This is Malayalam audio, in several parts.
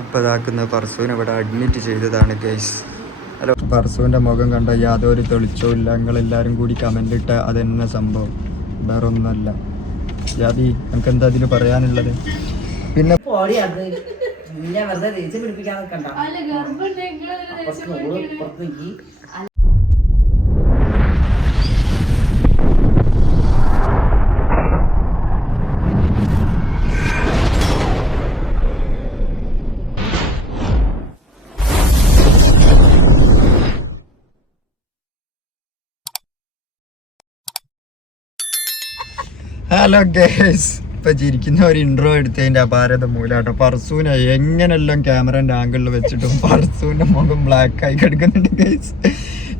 അപ്പോൾ ഇതാക്കുന്ന പർസുവിനെ ഇവിടെ അഡ്മിറ്റ് ചെയ്തതാണ് ഗൈസ് ഹലോ. പർസുവിന്റെ മുഖം കണ്ട യാതൊരു തെളിച്ചോ ഇല്ല. നിങ്ങളെല്ലാവരും കൂടി കമന്റ് ഇട്ട അതെന്നെ സംഭവം. വേറെ ഒന്നുമല്ല ജാതി നമുക്ക് എന്താ അതിൽ പറയാനുള്ളത്? പിന്നെ വെറുതെ പിടിപ്പിക്കാൻ നിൽക്കണ്ട ഹലോ ഗേസ് ഇപ്പൊ ചിരിക്കുന്ന ഒരു ഇൻട്രോ എടുത്തതിന്റെ അപാരത മൂലാട്ടോ. പർസൂനെ എങ്ങനെല്ലാം ക്യാമറന്റെ ആംഗിളിൽ വെച്ചിട്ടും പർസൂന്റെ മുഖം ബ്ലാക്ക് ആയി കിടക്കുന്നുണ്ട് ഗേസ്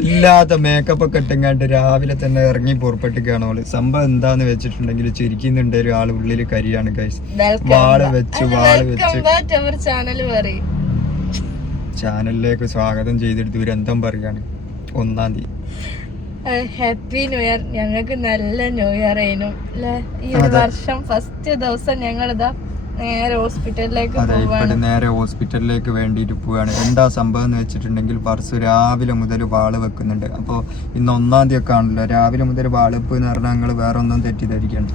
ഇല്ലാത്ത മേക്കപ്പ് ഒക്കെ ഇട്ടെങ്ങാണ്ട് രാവിലെ തന്നെ ഇറങ്ങി പുറപ്പെട്ടിരിക്കുകയാണ് അവൾ. സംഭവം എന്താന്ന് വെച്ചിട്ടുണ്ടെങ്കിൽ ചിരിക്കുന്നുണ്ട് ഒരു ആൾ ഉള്ളിൽ കരിയാണ് ഗൈസ് വാൾ വെച്ച് വാൾ വെച്ച്. ചാനലിലേക്ക് സ്വാഗതം ചെയ്തെടുത്ത് ദുരന്തം പറയാണ്? ഒന്നാം തീയതി. ഹാപ്പി ന്യൂ ഇയർ ഞങ്ങൾക്ക് നല്ല ന്യൂ ഇയർ ആയിരുന്നു. അല്ലെ ഈ ഒരു വർഷം ഫസ്റ്റ് ദിവസം ഞങ്ങൾ നേരെ ഹോസ്പിറ്റലിലേക്ക് നേരെ ഹോസ്പിറ്റലിലേക്ക് വേണ്ടിയിട്ട് പോവാണ്. എന്താ സംഭവം എന്ന് വെച്ചിട്ടുണ്ടെങ്കിൽ പർസ് രാവിലെ മുതൽ വാൾ വെക്കുന്നുണ്ട്. അപ്പോൾ ഇന്ന് ഒന്നാം തീയതി ഒക്കെ ആണല്ലോ. രാവിലെ മുതൽ വാൾ വെപ്പ് എന്ന് പറഞ്ഞാൽ ഞങ്ങൾ വേറെ ഒന്നും തെറ്റിദ്ധരിക്കണ്ട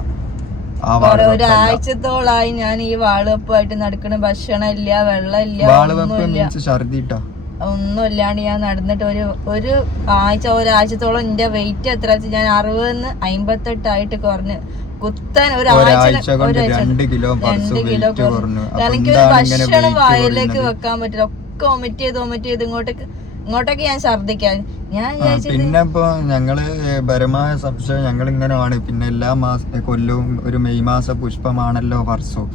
ഒരാഴ്ചത്തോളായി ഞാൻ ഈ വാളുവെപ്പായിട്ട് നടക്കണ. ഭക്ഷണം ഇല്ല വെള്ളം ഇല്ല വാൾ വെപ്പ് ഒന്നുമില്ല. മീൻസ് ഛർദിട്ടാ. ഒന്നുമില്ലാണ്ട് ഞാൻ നടന്നിട്ട് ഒരു ഒരു ആഴ്ച ഒരാഴ്ചത്തോളം എന്റെ വെയിറ്റ് എത്ര ഞാൻ അറുപതിന്ന് അമ്പത്തെട്ടായിട്ട് കുറഞ്ഞ് കുത്താൻ ഒരു ആഴ്ച രണ്ട് കിലോ കുറഞ്ഞു. എനിക്ക് ഒരു ഭക്ഷണം വായിലേക്ക് വെക്കാൻ പറ്റില്ല. ഒക്കെ ഒമിറ്റ് ചെയ്ത് ഒമിറ്റ് ചെയ്ത് ഇങ്ങോട്ടേക്ക് ഇങ്ങോട്ടൊക്കെ ഞാൻ ഛർദിക്കാൻ ഞാൻ പിന്നെ ഇപ്പൊ ഞങ്ങൾ പരമായ സംശയം ഞങ്ങൾ ഇങ്ങനെയാണ് പിന്നെ എല്ലാ മാസ കൊല്ലവും ഒരു മെയ് മാസ പുഷ്പമാണല്ലോ വർഷവും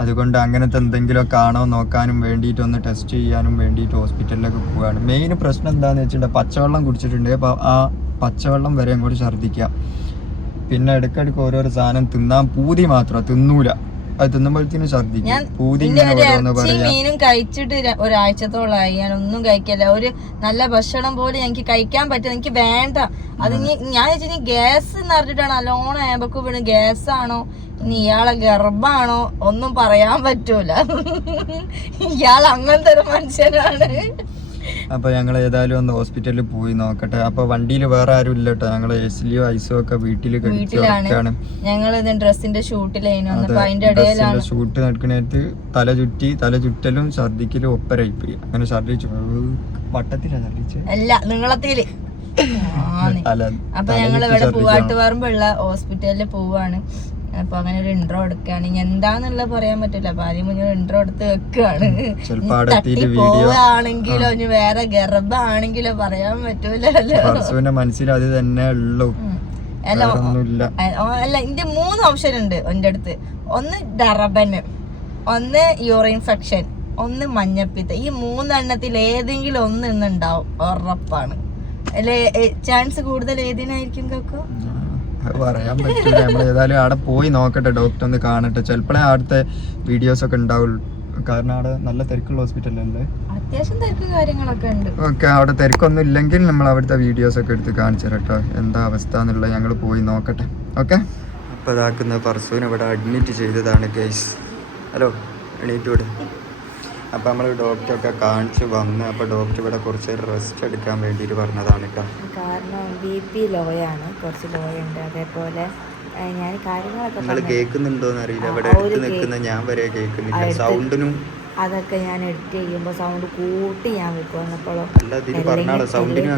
അതുകൊണ്ട് അങ്ങനത്തെ എന്തെങ്കിലുമൊക്കെ ആണോ നോക്കാനും വേണ്ടിയിട്ട് ഒന്ന് ടെസ്റ്റ് ചെയ്യാനും വേണ്ടിയിട്ട് ഹോസ്പിറ്റലിലൊക്കെ പോവുകയാണ് മെയിൻ പ്രശ്നം എന്താണെന്ന് വെച്ചിട്ടുണ്ടെങ്കിൽ പച്ചവെള്ളം കുടിച്ചിട്ടുണ്ട്. അപ്പോൾ ആ പച്ചവെള്ളം വരെ കൂടി ഛർദ്ദിക്കുക. പിന്നെ ഇടയ്ക്കിടയ്ക്ക് ഓരോരോ സാധനം തിന്നാൻ പൂതി മാത്രം തിന്നൂല. അത് തിന്നുമ്പോഴത്തേനും ഛർദ്ദിക്കും. ഞാൻ പൂതി മീനും കഴിച്ചിട്ട് ഒരാഴ്ചത്തോളായി. ഞാൻ ഒന്നും കഴിക്കല്ല. ഒരു നല്ല ഭക്ഷണം പോലും എനിക്ക് കഴിക്കാൻ പറ്റില്ല. എനിക്ക് വേണ്ട. അത് ഞാൻ വെച്ചാൽ ഗ്യാസ് എന്ന് പറഞ്ഞിട്ടാണ്. നല്ലോണം ഏമ്പക്ക് വീണ് ഗ്യാസ് ആണോ ഇനി ഇയാളെ ഗർഭാണോ? ഒന്നും പറയാൻ പറ്റൂല. ഇയാൾ അങ്ങനത്തെ ഒരു മനുഷ്യനാണ്. അപ്പൊ ഞങ്ങൾ ഏതായാലും ഒന്ന് ഹോസ്പിറ്റലിൽ പോയി നോക്കട്ടെ. അപ്പോൾ വണ്ടിയിൽ വേറെ ആരും ഇല്ല കേട്ടോ ഞങ്ങൾ എസിലിയോ ഐസോ ഒക്കെ വീട്ടിൽ വീട്ടിലാണ്. ഞങ്ങൾ ഡ്രസ്സിന്റെ ഷൂട്ടിലായിരുന്നു ഷൂട്ട് നടക്കണേത്ത് തല ചുറ്റി തല ചുറ്റലും ഛർദിക്കലും ഒപ്പരായിപ്പോയി. അങ്ങനെ ഛർദിച്ചു. വട്ടത്തിലാ ഛർദിച്ചു? അല്ല നിങ്ങളത്തിൽ അപ്പൊ ഞങ്ങൾ ഇവിടെ. പൂവാട്ടുപറമ്പുള്ള ഹോസ്പിറ്റലിൽ പോവാണ്. അപ്പൊ അങ്ങനെ ഒരു ഇൻട്രോ എടുക്കുകയാണ്. ഇനി എന്താന്നുള്ളത് പറയാൻ പറ്റില്ല. അപ്പൊ ആദ്യം മുന്നേ ഇൻട്രോ എടുത്ത് വെക്കുകയാണ്. പോവാണെങ്കിലോ ഇനി വേറെ ഗർഭാണെങ്കിലോ പറയാൻ പറ്റൂലല്ലോ. പർസുവിന്റെ മനസ്സിൽ അത് തന്നെ ഉള്ളൂ. അല്ല അല്ല ഇതിന്റെ മൂന്ന് ഓപ്ഷൻ ഉണ്ട് എന്റെ അടുത്ത്. ഒന്ന് ഡറബന് ഒന്ന് യൂറിൻ ഇൻഫെക്ഷൻ ഒന്ന് മഞ്ഞപ്പിത്ത. ഈ മൂന്നെണ്ണത്തിൽ ഏതെങ്കിലും ഒന്ന് ഇന്നുണ്ടാവും. ഉറപ്പാണ്. അല്ലെ ചാൻസ് കൂടുതൽ ഏതിനായിരിക്കും കൊക്കോ? പറയാൻ പറ്റില്ല നമ്മൾ ഏതായാലും അവിടെ പോയി നോക്കട്ടെ ഡോക്ടർ ഒന്ന് കാണട്ടെ. ചിലപ്പോഴേ അവിടുത്തെ വീഡിയോസ് ഒക്കെ ഉണ്ടാവുള്ളൂ കാരണം അവിടെ നല്ല തിരക്കുള്ള ഹോസ്പിറ്റലല്ലേ അത്യാവശ്യം തിരക്ക് കാര്യങ്ങളൊക്കെ ഉണ്ട്. ഓക്കെ അവിടെ തിരക്കൊന്നും ഇല്ലെങ്കിൽ നമ്മൾ അവിടുത്തെ വീഡിയോസ് ഒക്കെ എടുത്ത് കാണിച്ചു തരാം കേട്ടോ എന്താ അവസ്ഥ എന്നുള്ളത് ഞങ്ങൾ പോയി നോക്കട്ടെ. ഓക്കെ? അപ്പോൾ ഇതാക്കുന്ന പർസുവിനെ ഇവിടെ അഡ്മിറ്റ് ചെയ്തതാണ് ഗൈസ് ഹലോ എണീറ്റ് വിട്. അപ്പോൾ നമ്മൾ ഡോക്ടറൊക്കെ കാണിച്ച് വന്ന് അപ്പോൾ ഡോക്ടർ ഇവിടെ കുറച്ച് റെസ്റ്റ് എടുക്കാൻ വേണ്ടിയിട്ട് പറഞ്ഞതാണ് കേട്ടോ കാരണം ബി പി ആണ്. കുറച്ച് ലോ ഉണ്ട് അതേപോലെ ഞാൻ കാര്യങ്ങളൊക്കെ നിങ്ങൾ കേൾക്കുന്നുണ്ടോ എന്നറിയില്ല ഇവിടെ ആ, ഒരു നിൽക്കുന്ന ഞാൻ വരെ കേൾക്കുന്നില്ല. സൗണ്ടിനും അതൊക്കെ ഞാൻ എഡിറ്റ് ചെയ്യുമ്പോൾ സൗണ്ട് കൂട്ടി ഞാൻ വെക്കും. എന്നപ്പോഴും സൗണ്ടിന്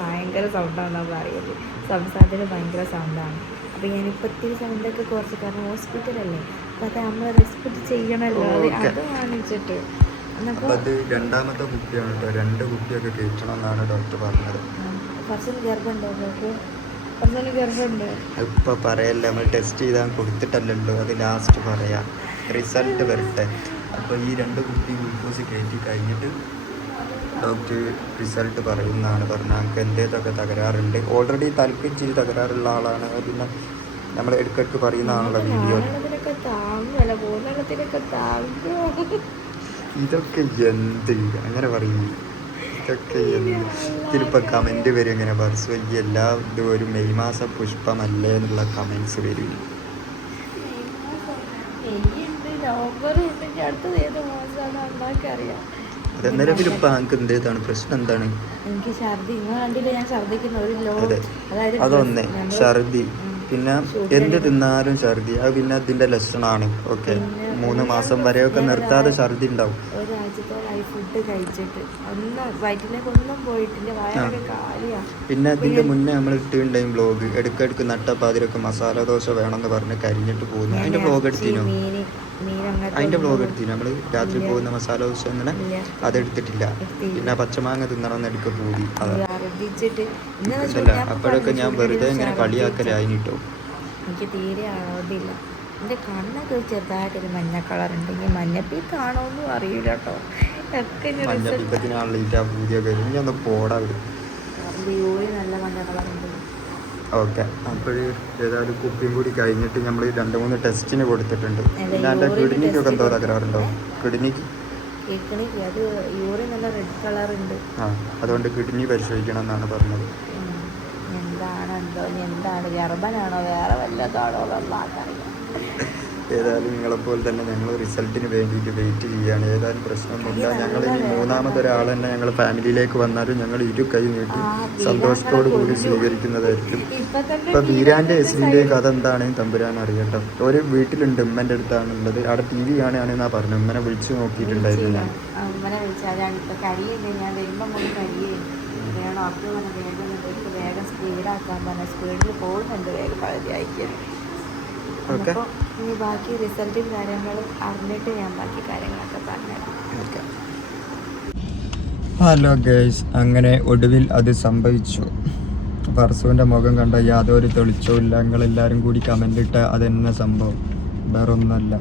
ഭയങ്കര സൗണ്ടാണെന്നാണ് പറയുന്നത് സംസാരത്തിന് ഭയങ്കര സൗണ്ടാണ്. അപ്പം ഞാനിപ്പോൾ ഇത്തിരി സൗണ്ടൊക്കെ കുറച്ച് കാരണം ഹോസ്പിറ്റലല്ലേ അപ്പം അത് നമ്മൾ റെസ്പെക്ട് ചെയ്യണമല്ലോ അത് ഓക്കേ. അത് രണ്ടാമത്തെ കുപ്പിയാണ് കേട്ടോ രണ്ട് കുപ്പിയൊക്കെ കയറ്റണം എന്നാണ് ഡോക്ടർ പറഞ്ഞത് ഫസ്റ്റിന് ഗർഭമുണ്ടോ നോക്കൂ ഫസ്റ്റിന് ഗർഭമുണ്ട് ഇപ്പൊ പറയല്ല നമ്മൾ ടെസ്റ്റ് ചെയ്താൽ കൊടുത്തിട്ടല്ലല്ലോ. അത് ലാസ്റ്റ് പറയാം. റിസൾട്ട് വരട്ടെ. അപ്പോൾ ഈ രണ്ട് കുപ്പി ഗ്ലൂക്കോസ് കയറ്റി കഴിഞ്ഞിട്ട് ഡോക്ടർ റിസൾട്ട് പറയുന്നതാണ് പറഞ്ഞത്. നമുക്ക് എന്തേതൊക്കെ തകരാറുണ്ട്. ഓൾറെഡി തലക്കും ചെയ്ത് തകരാറുള്ള ആളാണ്. പിന്നെ നമ്മൾ ഇടയ്ക്കിടയ്ക്ക് പറയുന്നതാണല്ലോ വീഡിയോ കാണുന്നതിനൊക്കെ താങ്ങുമല്ല പോകുന്നിടത്തിനൊക്കെ താങ്ങോ. ഇതൊക്കെ എന്ത്? അങ്ങനെ പറയുന്നു ഇതൊക്കെ എന്ത്? ഇതിലിപ്പോൾ കമന്റ് വരും ഇങ്ങനെ. ഈ എല്ലാ ഇതും ഒരു മെയ് മാസ പുഷ്പമല്ലേ എന്നുള്ള കമൻസ് വരും. നിലവിൽ ഇപ്പൊ എന്തേതാണ് പ്രശ്നം എന്താണ്? എനിക്ക് ഛർദി. നിങ്ങൾ കണ്ടില്ല ഞാൻ ഛർദിക്കുന്ന. ഒരു അതൊന്ന്. ഛർദി. പിന്നെ എന്ത് തിന്നാലും ഛർദി. അത് പിന്നെ അതിന്റെ ലക്ഷണമാണ് ഓക്കെ. മൂന്ന് മാസം ഒരു- വരെയൊക്കെ നിർത്താതെ ഒരാ- ഛർദി ഉണ്ടാവും. ഫുഡ് കഴിച്ചിട്ട്. ഒന്നും വയറ്റിലേക്ക് ഒന്നും പോയിട്ടില്ല. വയറൊക്കെ കാലിയാ. പിന്നെ അതിന്റെ മുന്നേ നമ്മൾ ഇട്ടിട്ടുണ്ടായും ബ്ലോഗ് ഇടയ്ക്കിടയ്ക്ക് നട്ടപ്പാതിരൊക്കെ മസാല ദോശ വേണമെന്ന് പറഞ്ഞ് കരിഞ്ഞിട്ട് പോകുന്നു. അതിന്റെ ബ്ലോഗ് എടുത്തിനോ? അതിന്റെ ബ്ലോഗ് എടുത്തിനു? നമ്മൾ രാത്രി പോകുന്ന മസാല ദോശ അങ്ങനെ അതെടുത്തിട്ടില്ല. പിന്നെ പച്ചമാങ്ങ തിന്നണമെന്ന് എടുക്ക പോയി അതാ. ഞാൻ അപ്പോഴൊക്കെ ഞാൻ വെറുതെ ഇങ്ങനെ കളിയാക്കലായി എനിക്ക് തീരെ ആവതില്ല. എന്റെ കണ്ണൊക്കെ ചെറുതായിട്ടൊരു മഞ്ഞ കളർ ഉണ്ടെങ്കിൽ മഞ്ഞപ്പീത്താണോ എന്നും അറിയില്ല കേട്ടോ ഒക്കെ നല്ല മഞ്ഞ കളർ ഉണ്ട് ഓക്കെ അപ്പോൾ ഏതായാലും കുപ്പിയും കൂടി കഴിഞ്ഞിട്ട് നമ്മൾ രണ്ട് മൂന്ന് ടെസ്റ്റിന് കൊടുത്തിട്ടുണ്ട്. പിന്നെ എന്റെ കിഡ്നിക്കൊക്കെ എന്തോ തകരാറുണ്ടോ? കിഡ്നിക്ക് കേൾക്കണില്ല അത് യൂറി നല്ല റെഡ് കളർ ഉണ്ട്. ആ അതുകൊണ്ട് കിഡ്നി പരിശോധിക്കണം എന്നാണ് പറഞ്ഞത്. എന്താണ് എന്തോ എന്താണ്? ഗർഭനാണോ? വേറെ വല്ലതാണോ വെള്ളാക്കറിയാം ഏതായാലും നിങ്ങളെപ്പോലെ തന്നെ ഞങ്ങൾ റിസൾട്ടിന് വേണ്ടിയിട്ട് വെയിറ്റ് ചെയ്യുകയാണ് ഏതായാലും പ്രശ്നമൊന്നുമില്ല. ഞങ്ങൾ ഇനി മൂന്നാമതൊരാൾ തന്നെ ഞങ്ങൾ ഫാമിലിയിലേക്ക് വന്നാലും ഞങ്ങൾ ഇരു കൈ നീട്ടി സന്തോഷത്തോട് കൂടി സ്വീകരിക്കുന്നതായിരിക്കും. ഇപ്പൊ തന്നെ എസിന്റെ കഥ എന്താണ് തമ്പുരാൻ അറിയട്ടോ. ഒരു വീട്ടിലുണ്ട് ഉമ്മന്റെ അടുത്താണുള്ളത്. അവിടെ ടി വി കാണുകയാണെന്നാ പറഞ്ഞു ഉമ്മനെ വിളിച്ചു നോക്കിയിട്ടുണ്ടായിരുന്നു ഞാൻ. അമ്മനെ വിളിച്ചാലാണ് ഇപ്പൊ കരിയുണ്ട് ഞാൻ വരുമ്പോ മുതൽ കരിയേ. വേണം. ഡോക്ടർ പറഞ്ഞ വേഗം ഇവർക്ക് വേഗം സ്പീഡാക്കാൻ പറഞ്ഞ. സ്പീഡിൽ പോകുന്നുണ്ട് വേഗം പകുതി അയക്കാൻ ഓക്കെ ഇനി ബാക്കി റിസൾട്ടും കാര്യങ്ങളും അറിഞ്ഞിട്ട് ഞാൻ ബാക്കി കാര്യങ്ങളൊക്കെ പറഞ്ഞുതരാം ഹലോ ഗേഴ്സ് അങ്ങനെ ഒടുവിൽ അത് സംഭവിച്ചു. പർസുവിന്റെ മുഖം കണ്ട യാതൊരു തെളിച്ചോ ഇല്ല. നിങ്ങളെല്ലാവരും കൂടി കമന്റ് ഇട്ട അതെന്നെ സംഭവം? വേറെ ഒന്നുമല്ല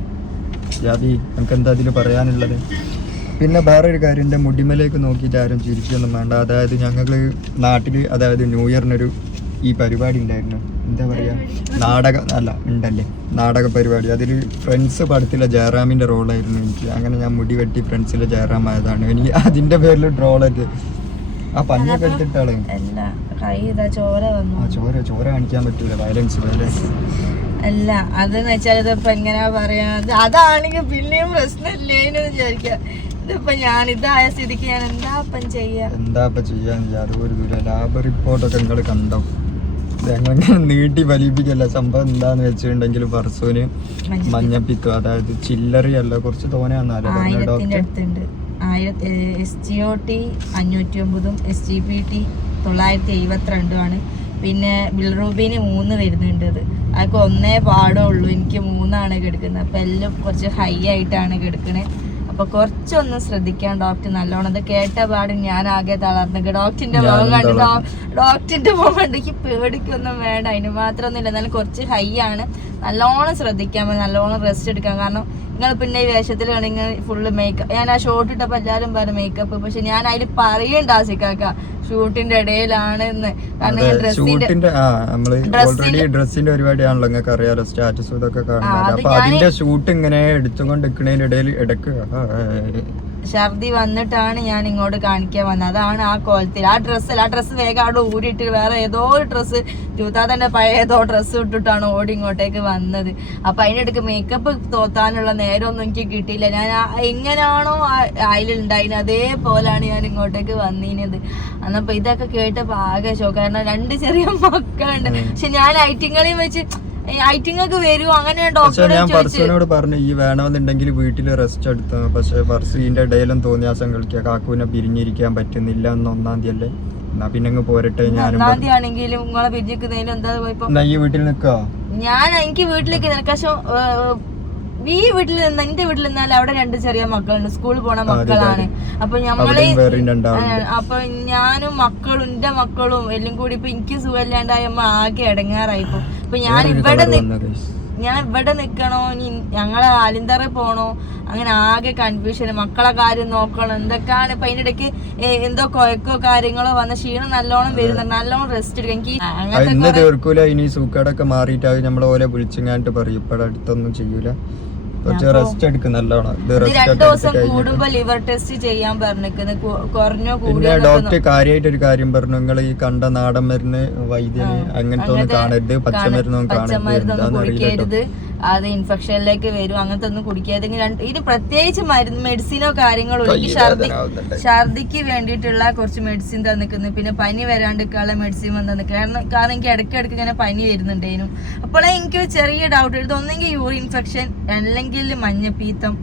ജാതി നമുക്ക് എന്താ അതിൽ പറയാനുള്ളത്? പിന്നെ വേറൊരു കാര്യം എന്റെ മുടിമലേക്ക് നോക്കിയിട്ട് ആരും ചിരിക്കൊന്നും വേണ്ട. അതായത് ഞങ്ങൾ നാട്ടിൽ അതായത് ന്യൂ ഇയറിനൊരു ഈ പരിപാടി ഉണ്ടായിരുന്നു. എന്താ പറയുക നാടക അല്ല ഉണ്ടല്ലേ? നാടക പരിപാടി. അതിൽ ഫ്രണ്ട്സ് പടത്തിലെ ജയറാമിന്റെ റോളായിരുന്നു എനിക്ക്. അങ്ങനെ ഞാൻ മുടി വെട്ടി ഫ്രണ്ട്സിലെ ജയറാം ആയതാണ്. എനിക്ക് അതിന്റെ പേരിൽ ട്രോളൊക്കെ ആ പഞ്ഞൊക്കെ എടുത്തിട്ടാളെ ആ ചോര ചോര കാണിക്കാൻ പറ്റൂല. Violence violence. അല്ല അതെന്ന് വെച്ചാൽ ഇതിപ്പോ എങ്ങനെയാ പറയാ? അതാണെങ്കിൽ പിന്നെയും പ്രശ്നമില്ലേന്ന് വിചാരിക്ക ഇതിപ്പോ ഞാൻ ഇതായ സ്ഥിതിക്ക് ഞാൻ എന്താ അപ്പം ചെയ്യാ? എന്താ ചെയ്യാൻ ദൂരം ലാബ് റിപ്പോർട്ടൊക്കെ നിങ്ങൾ കണ്ടോ? നീട്ടി ഫലിപ്പിക്കല്ല. സംഭവം എന്താന്ന് വെച്ചിട്ടുണ്ടെങ്കിൽ പർസൂന് മഞ്ഞപ്പിത്തം. അതായത് ചില്ലറിയല്ല കുറച്ച് ആയിരത്തിന്റെ അടുത്തുണ്ട്. ആയിരത്തി എസ് ജി ഒ ടി അഞ്ഞൂറ്റി ഒമ്പതും എസ് ജി പി ടി തൊള്ളായിരത്തി എഴുപത്തിരണ്ടുമാണ് പിന്നെ ബിൽറൂബിന് മൂന്ന് വരുന്നുണ്ട് അത്. അതൊക്കെ ഒന്നേ പാടുള്ളൂ. എനിക്ക് മൂന്നാണ് കിടക്കുന്നത്. അപ്പം എല്ലാം കുറച്ച് ഹൈ ആയിട്ടാണ് കിടക്കണത് അപ്പൊ കുറച്ചൊന്ന് ശ്രദ്ധിക്കാൻ ഡോക്ടർ നല്ലോണം ഇത് കേട്ട പാടും ഞാൻ ആകെ തളർന്നു ഡോക്ടറിന്റെ മുഖം കണ്ടു. ഡോക്ടറിന്റെ മുഖം കണ്ടെങ്കിൽ പേടിക്കൊന്നും വേണ്ട. അതിന് മാത്രമൊന്നുമില്ല. എന്നാലും കുറച്ച് ഹൈ ആണ്. നല്ലോണം ശ്രദ്ധിക്കാൻ നല്ലോണം റെസ്റ്റ് എടുക്കാം. കാരണം നിങ്ങൾ പിന്നെ ഈ വേഷത്തിൽ വേണമെങ്കിൽ ഫുള്ള് മേക്കപ്പ് ഞാൻ ആ ഷോട്ട് ഇട്ടപ്പോൾ എല്ലാവരും പറഞ്ഞു മേക്കപ്പ് പക്ഷെ ഞാൻ അതിൽ പറയണ്ട ആസിക്കാക്ക ഷൂട്ടിന്റെ ഇടയിലാണ് എന്ന് കാരണം ഡ്രസ്സിന്റെ ഓൾറെഡി ഡ്രസ്സിന്റെ പരിപാടിയാണല്ലോ നിങ്ങൾക്ക് അറിയാലോ സ്റ്റാറ്റസ് ഇതൊക്കെ കാണുന്നത്. അപ്പൊ അതിന്റെ ഷൂട്ട് ഇങ്ങനെ എടുത്തുകൊണ്ട് നിൽക്കുന്നതിന്റെ ഇടയിൽ ഇടയ്ക്ക്. ആ, ഛർദി വന്നിട്ടാണ് ഞാൻ ഇങ്ങോട്ട് കാണിക്കാൻ വന്നത്. അതാണ് ആ കോലത്തിൽ. ആ ഡ്രസ്സിൽ ആ ഡ്രസ്സ് വേഗം അവിടെ ഊരിയിട്ട് വേറെ ഏതോ ഒരു ഡ്രസ്സ് ജൂതാതന്റെ പഴയ ഏതോ ഡ്രസ്സ് ഇട്ടിട്ടാണ് ഓടി ഇങ്ങോട്ടേക്ക് വന്നത്. അപ്പൊ അതിനിടയ്ക്ക് മേക്കപ്പ് തോത്താനുള്ള നേരമൊന്നും എനിക്ക് കിട്ടിയില്ല. ഞാൻ എങ്ങനെയാണോ അതിലുണ്ടായിന് അതേപോലാണ് ഞാൻ ഇങ്ങോട്ടേക്ക് വന്നിരുന്നത് അന്നപ്പോ ഇതൊക്കെ കേട്ടപ്പോൾ ആകെ ഷോ കാരണം രണ്ട് ചെറിയ മക്കളുണ്ട്. പക്ഷെ ഞാൻ ഐറ്റിങ്ങളെയും വെച്ച് ഐറ്റിങ്ങൾക്ക് അങ്ങനെ പക്ഷെ ഞാൻ പർസുവിനോട് പറഞ്ഞു ഈ വേണമെന്നുണ്ടെങ്കിൽ വീട്ടിൽ റെസ്റ്റ് എടുത്തു? പക്ഷെ പർസു ഇതിന്റെ ഇടയിലും തോന്നിയാസം കളിക്കുക കാക്കുവിനെ പിരിഞ്ഞിരിക്കാൻ പറ്റുന്നില്ല എന്ന് ഒന്നാം തീയതി അല്ലേ? എന്നാ പിന്നെ അങ്ങ് പോരട്ടെ ഞാനും ഒന്നാം തീയതി ആണെങ്കിലും നിങ്ങളെ പിരിഞ്ഞിക്കുന്നതിന് എന്താ ഇപ്പൊ എന്നാ ഈ വീട്ടിൽ നിൽക്കോ? ഞാൻ എനിക്ക് വീട്ടിലേക്ക് നിൽക്കാശോ ഈ വീട്ടിൽ നിന്ന് എന്റെ വീട്ടിൽ നിന്നാൽ അവിടെ രണ്ട് ചെറിയ മക്കളുണ്ട്. സ്കൂളിൽ പോണ മക്കളാണ്. അപ്പൊ ഞമ്മളെ. അപ്പൊ ഞാനും മക്കളും എന്റെ മക്കളും എല്ലാം കൂടി ഇപ്പൊ എനിക്ക് സുഖമില്ലാണ്ടായപ്പോ ആകെ ഇടങ്ങാറായിപ്പോ അപ്പൊ ഞാൻ ഇവിടെ. ഞാൻ ഇവിടെ നിക്കണോ? ഇനി ഞങ്ങളെ ആലിന്തറ പോണോ? അങ്ങനെ ആകെ കൺഫ്യൂഷൻ മക്കളെ കാര്യം നോക്കണം. എന്തൊക്കെയാണ് ഇപ്പൊ അതിന്റെ ഇടയ്ക്ക് എന്തോ കൊയക്കോ കാര്യങ്ങളോ വന്ന ക്ഷീണം നല്ലോണം വരുന്നുണ്ട് നല്ലോണം റെസ്റ്റ് എടുക്കാം. എനിക്ക് തീർക്കൂല. ഇനി സൂക്കാടൊക്കെ മാറിയിട്ട് നമ്മളെ ഓലെ വിളിച്ചെങ്ങാണ്ട് പറയും. ഇപ്പഴ അടുത്തൊന്നും ചെയ്യൂല. കുറച്ച് റെസ്റ്റ് എടുക്കും നല്ലോണം. ഇത് ഇത് റെസ്റ്റ് രണ്ടു ഒക്കെ ദിവസം കൂടുമ്പോ ലിവർ ടെസ്റ്റ് ചെയ്യാൻ പറഞ്ഞിരിക്കുന്നത് കുറഞ്ഞോ പിന്നെ ഡോക്ടർ കാര്യമായിട്ട് ഒരു കാര്യം പറഞ്ഞു. നിങ്ങൾ ഈ കണ്ട നാടൻ മരുന്ന് വൈദ്യന് അങ്ങനത്തെ ഒന്നും കാണരുത്. പച്ചമരുന്നൊന്നും കാണരുത്. എന്താണെന്ന് അറിയില്ല അത് ഇൻഫെക്ഷനിലേക്ക് വരും അങ്ങനത്തെ ഒന്നും കുടിക്കാതെ രണ്ട് ഇത് പ്രത്യേകിച്ച് മരുന്ന് മെഡിസിനോ കാര്യങ്ങളോ എനിക്ക് ഛർദി. ഛർദിക്ക് വേണ്ടിയിട്ടുള്ള കുറച്ച് മെഡിസിൻ തന്നിക്കുന്നു പിന്നെ പനി വരാണ്ടിരിക്കാനുള്ള മെഡിസിൻ വന്നു കാരണം കാരണം എനിക്ക് ഇടയ്ക്ക് ഇടയ്ക്ക് ഇങ്ങനെ പനി വരുന്നുണ്ടേനും. അപ്പോഴേ എനിക്ക് ചെറിയ ഡൗട്ട് എടുത്ത് ഒന്നെങ്കിൽ യൂറിൻ ഇൻഫെക്ഷൻ അല്ലെങ്കിൽ മഞ്ഞപ്പീത്തം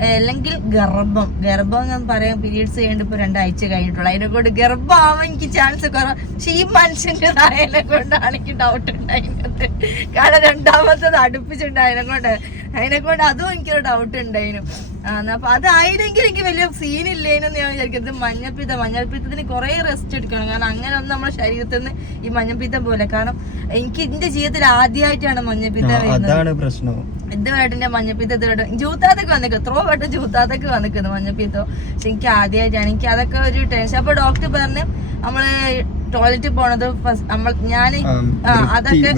അല്ലെങ്കിൽ ഗർഭം. ഗർഭം എന്ന് പറയാൻ പീരീഡ്സ് കഴിഞ്ഞിട്ട് ഇപ്പൊ രണ്ടാഴ്ച കഴിഞ്ഞിട്ടുള്ളൂ. അതിനെ കൊണ്ട് ഗർഭമാവാൻ എനിക്ക് ചാൻസ് കുറവ്. പക്ഷെ ഈ മനുഷ്യന്റെ നായനെ കൊണ്ടാണ് എനിക്ക് ഡൗട്ട് ഉണ്ടായിരുന്നത്. കാരണം രണ്ടാമത്തത് അടുപ്പിച്ചിട്ടുണ്ടായതിനെ കൊണ്ട് അതിനെ കൊണ്ട് അതും എനിക്കൊരു ഡൗട്ട് ഉണ്ടായിരുന്നു അപ്പൊ അതായില്ലെങ്കിൽ എനിക്ക് വലിയ സീൻ ഇല്ലേനെന്ന് ഞാൻ വിചാരിക്കുന്നത് മഞ്ഞപ്പിത്തം മഞ്ഞപ്പിത്തത്തിന് കുറെ റെസ്റ്റ് എടുക്കണം. കാരണം അങ്ങനെ ഒന്നും നമ്മുടെ ശരീരത്തിൽ നിന്ന് ഈ മഞ്ഞപ്പിത്തം പോലെ. കാരണം എനിക്ക് എന്റെ ജീവിതത്തിൽ ആദ്യമായിട്ടാണ് മഞ്ഞപ്പിത്തം വരുന്നത്. പ്രശ്നം. ഇതുമായിട്ടെ മഞ്ഞപ്പിത്തം ഇതുമായിട്ട് ജൂത്താത്തൊക്കെ വന്നിക്കും എത്രയോ വട്ടം ജൂത്താത്തൊക്കെ വന്നിക്കുന്നു മഞ്ഞപ്പിത്തം. പക്ഷെ എനിക്ക് ആദ്യമായിട്ടാണ് എനിക്ക് അതൊക്കെ ഒരു ടെൻഷൻ അപ്പൊ ഡോക്ടർ പറഞ്ഞ് നമ്മൾ ടോയ്ലറ്റിൽ പോണത് ഫസ്റ്റ് നമ്മൾ ഞാൻ അതൊക്കെ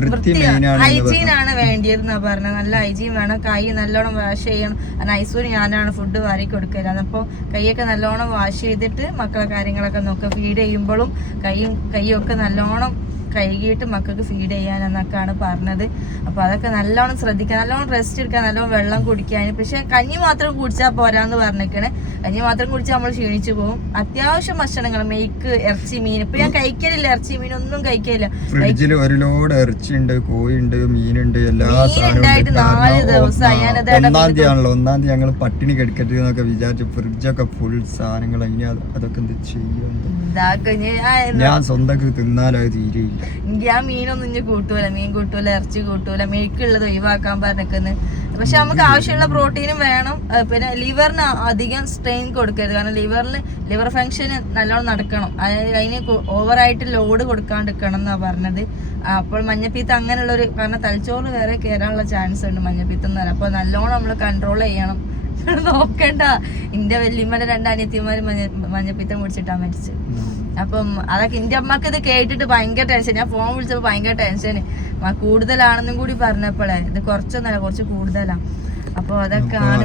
ഹൈജീൻ ആണ് വേണ്ടിയത് എന്നാ പറഞ്ഞത്. നല്ല ഹൈജീൻ വേണം. കൈ നല്ലോണം വാഷ് ചെയ്യണം. ഐസൂര് ഞാനാണ് ഫുഡ് വാരി കൊടുക്കലാണ് അപ്പോൾ കൈയൊക്കെ നല്ലോണം വാഷ് ചെയ്തിട്ട് മക്കളെ കാര്യങ്ങളൊക്കെ നോക്കുക ഫീഡ് ചെയ്യുമ്പോഴും കൈയും കൈയൊക്കെ നല്ലോണം കഴുകിയിട്ട് മക്കൾക്ക് ഫീഡ് ചെയ്യാനെന്നൊക്കെയാണ് പറഞ്ഞത്. അപ്പോൾ അതൊക്കെ നല്ലോണം ശ്രദ്ധിക്കുക നല്ലോണം റെസ്റ്റ് എടുക്കുക നല്ലോണം വെള്ളം കുടിക്കാൻ പക്ഷേ കഞ്ഞി മാത്രം കുടിച്ചാൽ പോരാന്ന് പറഞ്ഞേക്കണേ കഞ്ഞി മാത്രം കുടിച്ചാൽ നമ്മൾ ക്ഷീണിച്ചു പോകും. അത്യാവശ്യം ഭക്ഷണങ്ങൾ മെയ്ക്ക് ഇറച്ചി മീൻ. ഇപ്പൊ ഞാൻ കഴിക്കലില്ല ഇറച്ചി മീൻ ഒന്നും കഴിക്കലില്ല. ഫ്രിഡ്ജിൽ ഒരു ലോഡ് ഇറച്ചിയുണ്ട് കോഴിയുണ്ട് മീനുണ്ട് എല്ലാ സാധനവും ഉണ്ട്. നാല് ദിവസമായി. ഒന്നാ- ഞാനത് ഒന്നാം ഇടപെട്ട് തീയതി ആണല്ലോ ഒന്നാം തീയതി ഞങ്ങൾ പട്ടിണി കിടക്കരുത് എന്നൊക്കെ വിചാരിച്ചു ഫ്രിഡ്ജൊക്കെ ഫുൾ സാധനങ്ങൾ ഇനി അത് അതൊക്കെ എന്ത് ചെയ്യും? ഞാൻ സ്വന്തം തിന്നാലത് അത് തീരെയില്ല ആ മീനൊന്നും ഇഞ്ഞ് കൂട്ടൂല. മീൻ കൂട്ടൂല ഇറച്ചി കൂട്ടൂല. മെഴുക്കുള്ളത് ഒഴിവാക്കാൻ പറഞ്ഞിരിക്കുന്നത് പക്ഷെ നമുക്ക് ആവശ്യമുള്ള പ്രോട്ടീനും വേണം. പിന്നെ ലിവറിന് അധികം സ്ട്രെയിൻ കൊടുക്കരുത്. കാരണം ലിവറിൽ ലിവർ ഫങ്ഷൻ നല്ലോണം നടക്കണം. അതിന് ഓവറായിട്ട് ലോഡ് കൊടുക്കാണ്ടിരിക്കണം എന്നാണ് പറഞ്ഞത്. അപ്പോൾ മഞ്ഞപ്പീത്ത് അങ്ങനെയുള്ളൊരു കാരണം തലച്ചോറ് വേറെ കയറാനുള്ള ചാൻസ് ഉണ്ട് മഞ്ഞപ്പീത്ത് എന്ന് പറയാം അപ്പോൾ നല്ലോണം നമ്മൾ കൺട്രോൾ ചെയ്യണം. നോക്കണ്ട. എന്റെ വല്യമ്മയുടെ രണ്ട് മഞ്ഞ മഞ്ഞപ്പീത്തം പിടിച്ചിട്ടാ മരിച്ചത്. അപ്പം അതൊക്കെ എന്റെ അമ്മയ്ക്ക് ഇത് കേട്ടിട്ട് ഭയങ്കര ടെൻഷൻ ഞാൻ ഫോൺ വിളിച്ചപ്പോ ഭയങ്കര ടെൻഷൻ കൂടുതലാണെന്നും കൂടി പറഞ്ഞപ്പോഴേ ഇത് കുറച്ചൊന്നല്ല കുറച്ച് കൂടുതലാ. അപ്പൊ അതൊക്കെയാണ്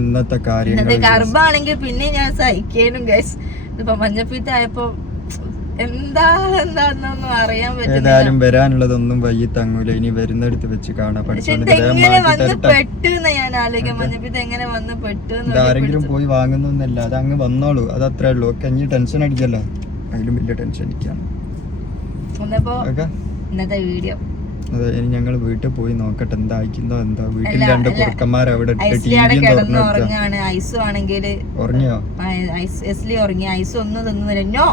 ഇന്നത്തെ ഗർഭാണെങ്കിൽ പിന്നെ ഞാൻ സഹിക്കേനും ഗൈസ് ഇപ്പൊ മഞ്ഞപ്പിത്തം ആയപ്പോ എന്താ എന്താണെന്നൊന്നും അറിയാൻ ഏതായാലും വരാനുള്ളതൊന്നും തങ്ങൂല. ഇനി വരുന്നിടത്ത് വെച്ച് കാണാം പക്ഷെ പഠിച്ചോണ്ട് ഇതെങ്ങനെ വന്ന് തരട്ടെ പെട്ടു എന്ന് ഞാൻ ആലോചിക്കാം. മഞ്ഞപ്പിത്തം എങ്ങനെ വന്ന് പെട്ടു എന്ന് ഇതാരെങ്കിലും പോയി വാങ്ങുന്നൊന്നല്ല അത് അങ്ങ് വന്നോളൂ. അത് അത്രേ ഉള്ളൂ. ഒക്കെ ടെൻഷൻ അടിക്കല്ലോ? അതിലും വലിയ ടെൻഷൻ എനിക്കാണ് ഇന്നത്തെ വീഡിയോ അതെ ഇനി ഞങ്ങൾ വീട്ടിൽ പോയി നോക്കട്ടെ എന്തായിക്കുന്നോ എന്താ വീട്ടിൽ രണ്ട്. കുറുക്കന്മാർ അവിടെ ഉറങ്ങിയോ? എസ്ലി ഉറങ്ങി. ഐസ് ഒന്നും തിന്നുന്നില്ല. നോ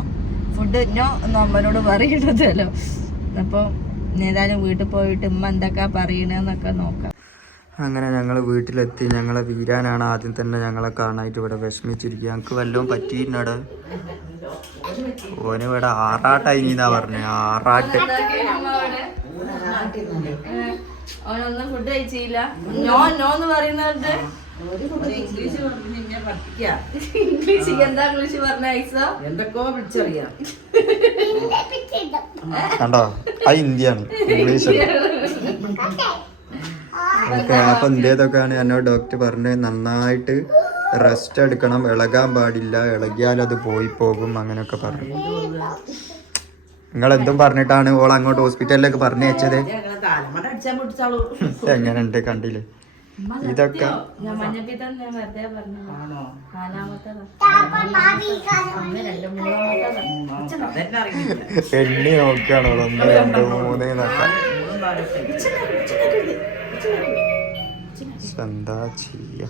ഫുഡ് നോ എന്ന് അമ്മനോട് പറയണതല്ലോ അപ്പൊ ഏതായാലും വീട്ടിൽ പോയിട്ട് ഉമ്മ എന്തൊക്കെ പറയണെന്നൊക്കെ നോക്കാം. അങ്ങനെ ഞങ്ങൾ വീട്ടിലെത്തി. ഞങ്ങളെ വീരാനാണ് ആദ്യം തന്നെ ഞങ്ങളെ കാണാനായിട്ട് ഇവിടെ വിഷമിച്ചിരിക്കുക. ഞങ്ങൾക്ക് വല്ലതും പറ്റിയിരുന്നവിടെ ഓന് ഇവിടെ ആറാട്ടായിന്നാ പറഞ്ഞു ആറാട്ട്. ഓനൊന്നും ഫുഡ് കഴിച്ചില്ല. നോ നോ എന്ന് പറയുന്നത് ഇംഗ്ലീഷ് നിന്നെ എന്താ ഇംഗ്ലീഷ് പറഞ്ഞ ഐസോ? എന്തൊക്കെയോ വിളിച്ചറിയാം കണ്ടോ? അത് ഇംഗ്ലീഷ് ഓക്കെ. അപ്പൊ എന്തേതൊക്കെയാണ് എന്നോട് ഡോക്ടർ പറഞ്ഞത് നന്നായിട്ട് റെസ്റ്റ് എടുക്കണം ഇളകാൻ പാടില്ല. ഇളകിയാൽ അത് പോയി പോകും. അങ്ങനെയൊക്കെ പറഞ്ഞു. നിങ്ങൾ എന്തും പറഞ്ഞിട്ടാണ് ഓൾ അങ്ങോട്ട് ഹോസ്പിറ്റലിലേക്ക് പറഞ്ഞു വെച്ചത് എങ്ങനെയുണ്ട് കണ്ടില്ലേ? ഇതൊക്കെ എണ്ണി നോക്കുകയാണ്. ഒന്ന് രണ്ട് മൂന്ന് നാലൊക്കെ എന്താ ചെയ്യാ?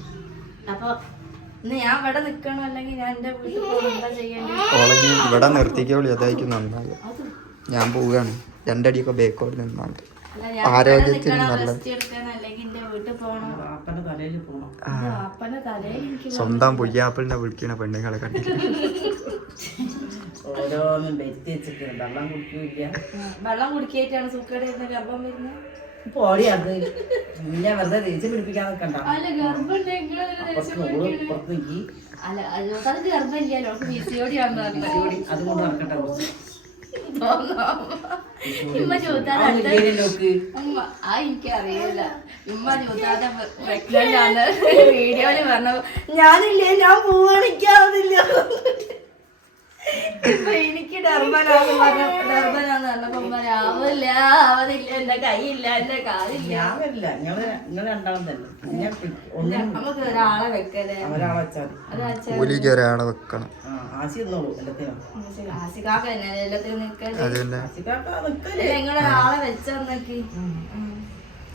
ഞാൻ ഇവിടെ നിക്കണോ? അല്ലെങ്കിൽ ഞാൻ എന്റെ വീട്ടിൽ പോകണം എന്താ ചെയ്യേണ്ടത്? ഓളെ ഇവിടെ നിർത്തിക്കോളി അതായിരിക്കും നന്നായി ഞാൻ പോവുകയാണ്. രണ്ടടിയൊക്കെ ബേക്കോട് നിന്നാണ്ട് അല്ല, ഞാൻ ഇവിടെ ആരോഗ്യത്തിന് നിക്കണോ, നല്ലത്. rest എടുക്കാൻ അല്ലെങ്കിൽ എന്റെ വീട്ടിൽ പോകണം പാപ്പന്റെ തലയിൽ പോണം? ഇത് അപ്പന്റെ തലയിൽ എനിക്ക് സ്വന്തം പുയ്യാപ്പിളിനെ വിളിക്കണ പെണ്ണുങ്ങളെ കണ്ടിട്ട്. ഓരോന്നും വരുത്തി വെച്ചിട്ട് വെള്ളം കുടിക്കൂല വെള്ളം കുടിക്കാൻ സുഖം ഗർഭം വരുന്നത്. പോടി അത്. ഇല്ല വെറുതെ ദേഷ്യം പിടിപ്പിക്കാൻ നിൽക്കണ്ട പുറത്ത് നിൽക്കി അതുകൊണ്ട് നടക്കട്ടെ കുറച്ച്. ഇമ്മ ചോദിച്ചാൽ ആ എനിക്കറിയില്ല ഉമ്മ ചോദിച്ചാൽ പ്രഗ്നന്റ് ആണ് വീഡിയോയിൽ പറഞ്ഞു. ഞാനില്ലേ ഞാൻ പോവാണിക്കാവുന്നില്ല ഇപ്പൊ എനിക്ക് ഡർബനാന്ന് പറഞ്ഞ ഡർബനാന്ന് പറഞ്ഞപ്പോ ഉമ്മ ആവതില്ല എന്റെ കൈയില്ല എന്റെ കാലില്ല. നിങ്ങൾ രണ്ടാളും തന്നെ ഞാൻ നമുക്ക് ഒരാളെ വെക്കലേ ഒരാളെ വെച്ചാൽ മതി. ഒരാഴ്ച കൂലിക്ക് ഒരാളെ വെക്കണം. ആ ആശി നിന്നോളൂ എല്ലാത്തിനും. ആസിക്കാക്ക തന്നെ എല്ലാത്തിനും നിക്കൽ? അത് തന്നെ ആശിക്കാക്ക നിക്കൽ. നിങ്ങളൊരാളെ വെച്ചന്നൊക്കെ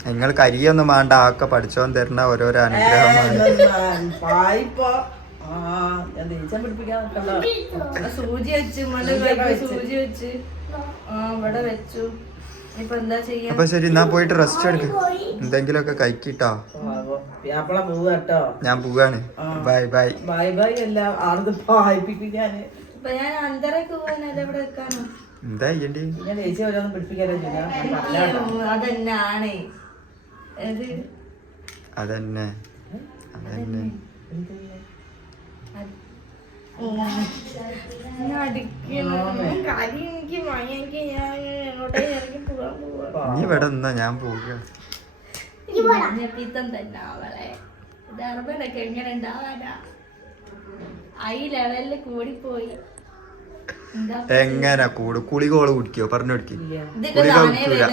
നിങ്ങൾ കരിയൊന്നും വേണ്ട ആക്കെ പഠിച്ചോൻ തരുന്ന ഓരോരോ അനുഗ്രഹമാണ്. പായിപ്പോ സൂചി വെച്ച് സൂചി വെച്ച്. ആ ഇവിടെ വെച്ചു. ഇപ്പൊ എന്താ ചെയ്യാ? അപ്പൊ ശരി എന്നാ പോയിട്ട് റെസ്റ്റ് എടുക്ക്. എന്തെങ്കിലുമൊക്കെ കഴിക്കിട്ടോ. ഞാൻ പോവാണ്. Bye bye. ബൈ ബൈ എല്ലാം ഇവിടെ വെക്കാനോ എന്താ ചെയ്യണ്ടി? ഇത് അതന്നെ. അതന്നെ. നീ ഇവിടെ നിന്നാ ഞാൻ പോവുക. തന്നെ അവളെ. ദർബനൊക്കെ എങ്ങനെ ഉണ്ടാവാനാ? ഐ ലെവലിൽ കൂടിപ്പോയി. എങ്ങനെ കൂട്? കുളികോൾ കുടിക്കോ? പറഞ്ഞു കുടിക്കൂല.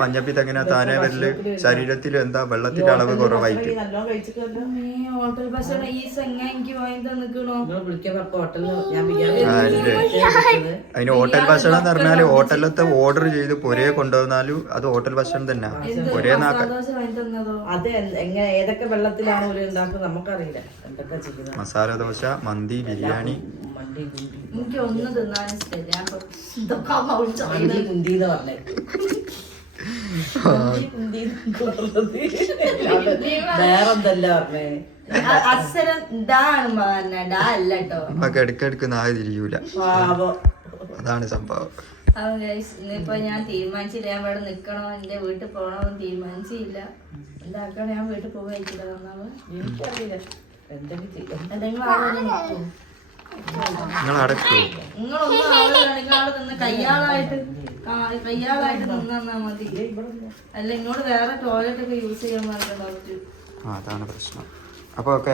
പഞ്ഞപ്പിത്ത് എങ്ങനെ താനെ വരൽ? ശരീരത്തിൽ എന്താ വെള്ളത്തിന്റെ അളവ് കുറവായിട്ട്? അതിന് ഹോട്ടൽ ഭക്ഷണം എന്ന് പറഞ്ഞാൽ ഹോട്ടലത്തെ ഓർഡർ ചെയ്ത് പൊരേ കൊണ്ടുവന്നാലും അത് ഹോട്ടൽ ഭക്ഷണം തന്നെ. ഒരേ നാക്ക അത് എങ്ങനെ ഏതൊക്കെ വെള്ളത്തിലാണ് നമുക്കറിയില്ല. മസാല ദോശ മന്തി ബിരിയാണി മണ്ടി കുണ്ടി എനിക്ക് ഒന്നും തിന്നാനും ഇഷ്ടമില്ല ഞാൻ ഇപ്പൊ ഇതൊക്കെ അമ്മ വിളിച്ചു മണ്ടി കുന്തി എന്ന് പറഞ്ഞേ വേറെന്തല്ല പറഞ്ഞേ? അക്ഷരം ഇതാണ് പറഞ്ഞ. ഡാ അല്ല കേട്ടോ നമുക്ക് ഇടയ്ക്കിടയ്ക്ക് നായ തിരിയൂല. അതാണ് സംഭവം. ഇന്നിപ്പോ ഞാൻ തീരുമാനിച്ചില്ല. ഞാൻ ഇവിടെ നിക്കണോ? എന്റെ വീട്ടിൽ പോണോന്ന് തീരുമാനിച്ചില്ല. എന്താക്കണോ? ഞാൻ വീട്ടിൽ പോകാൻ എനിക്കറിയില്ല. എന്തെങ്കിലും നിങ്ങൾ കയ്യാളായിട്ട് കയ്യാളായിട്ട് നിന്നാ മതി. അല്ല ഇങ്ങോട്ട് വേറെ ടോയ്ലറ്റ് ഒക്കെ യൂസ് ചെയ്യാൻ ആ അതാണ് പ്രശ്നം. അപ്പൊ ഓക്കെ